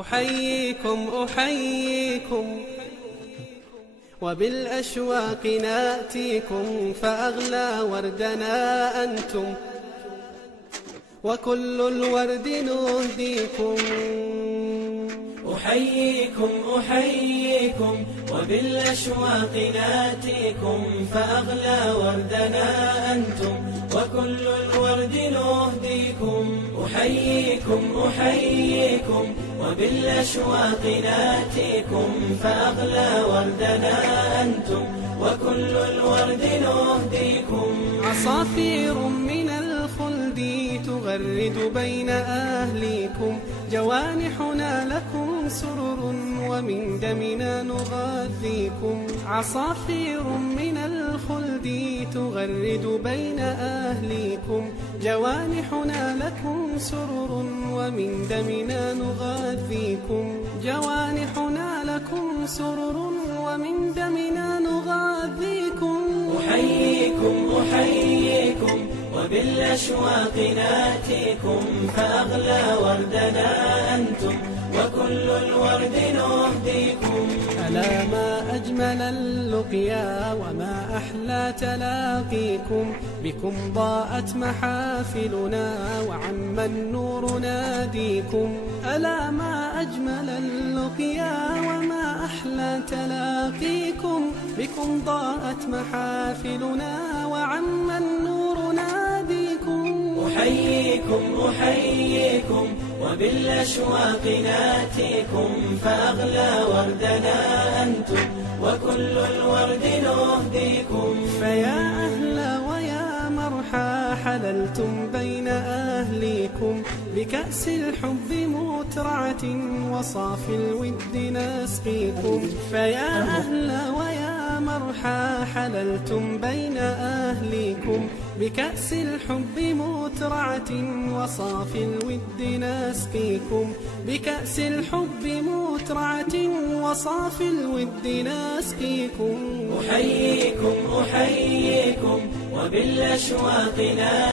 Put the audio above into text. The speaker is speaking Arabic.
أحييكم أحييكم وبالأشواق ناتيكم، فأغلى وردنا أنتم وكل الورد نهديكم. أحييكم أحييكم وبالأشواق ناتيكم، فأغلى وردنا أنتم وكل الورد نهديكم. أحييكم أحييكم وبالأشواق ناتيكم، فأغلى وردنا أنتم وكل الورد نهديكم. عصافير من الخلد تغرد بين أهليكم، جوانحنا لكم سرر ومن دمنا نغذيكم. عصافير من الخلد تغرد بين أهليكم، جوانحنا لكم سرر ومن دمنا نغذيكم. جوانحنا لكم سرر ومن دمنا نغذيكم. أحييكم أحييكم وبالأشواق ناتيكم، فأغلى وردنا أنتم وكل الورد نهديكم. ألا ما أجمل اللقيا وما أحلى تلاقيكم، بكم ضاءت محافلنا وعم النور ناديكم. ألا ما أجمل اللقيا وما أحلى تلاقيكم، بكم ضاءت محافلنا وعم النور ناديكم. أحييكم أحييكم وبالأشواق ناتيكم، فأغلى وردنا أنتم وكل الورد نهديكم. فيا أهلا ويا مرحى حللتم بين أهليكم، بكأس الحب مترعة وصافي الود نسقيكم. فيا أهلا ويا مرحى حللتم بين أهليكم، بكأس الحب مترعة وصافي الود نسقيكم. بكأس الحب مترعة وصافي الود نسقيكم. أحييكم أحييكم وبالأشواق